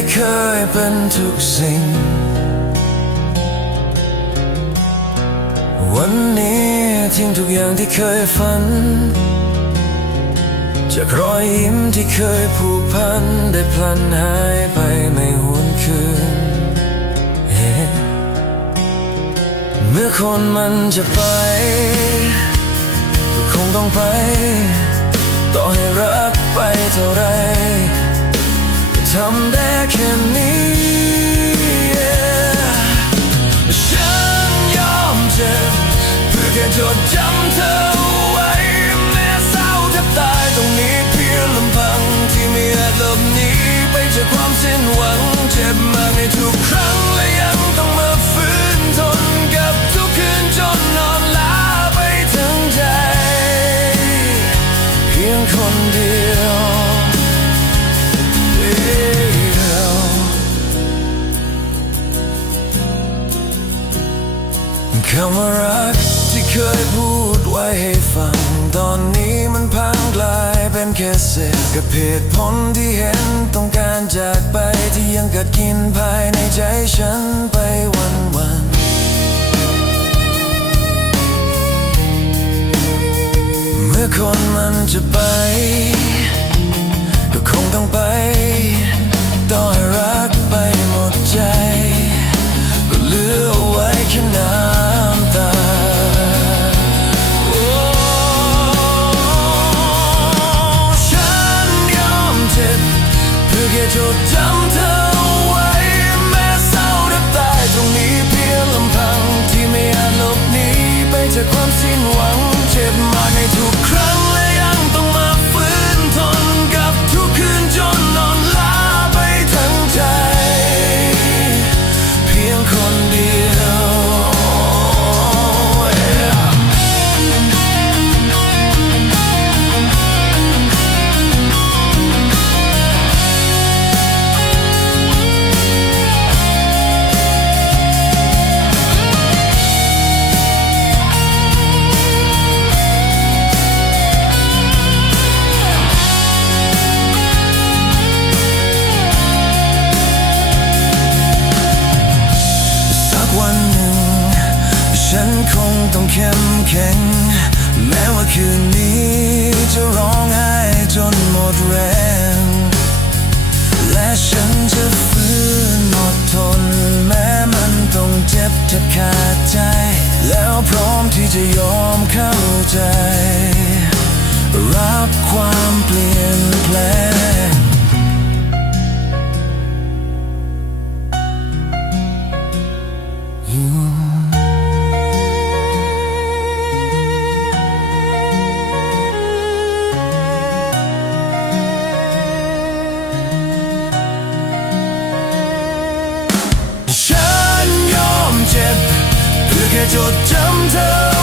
ที่เคยเป็นทุกสิ่ง วันนี้ทิ้งทุกอย่างที่เคยฝัน จากรอยยิ้มที่เคยผูกพัน ได้พลันหายไปไม่หวนคืนเอ๊ะเมื่อคนมันจะไปก็คงต้องไป ต่อให้รักไปเท่าไร ก็ทำ คำว่ารักที่เคยพูดไว้ให้ฟัง ตอนนี้มันพังกลายเป็นแค่เศษกับเหตุผลที่เห็นต้องการจากไปที่ยังกัดกินภายในใจฉันไปวันวันเมื่อคนมันจะไป เพื่อ รับความเปลี่ยนแปลงฉันยอมเจ็บเพื่อแค่จดจำเธอ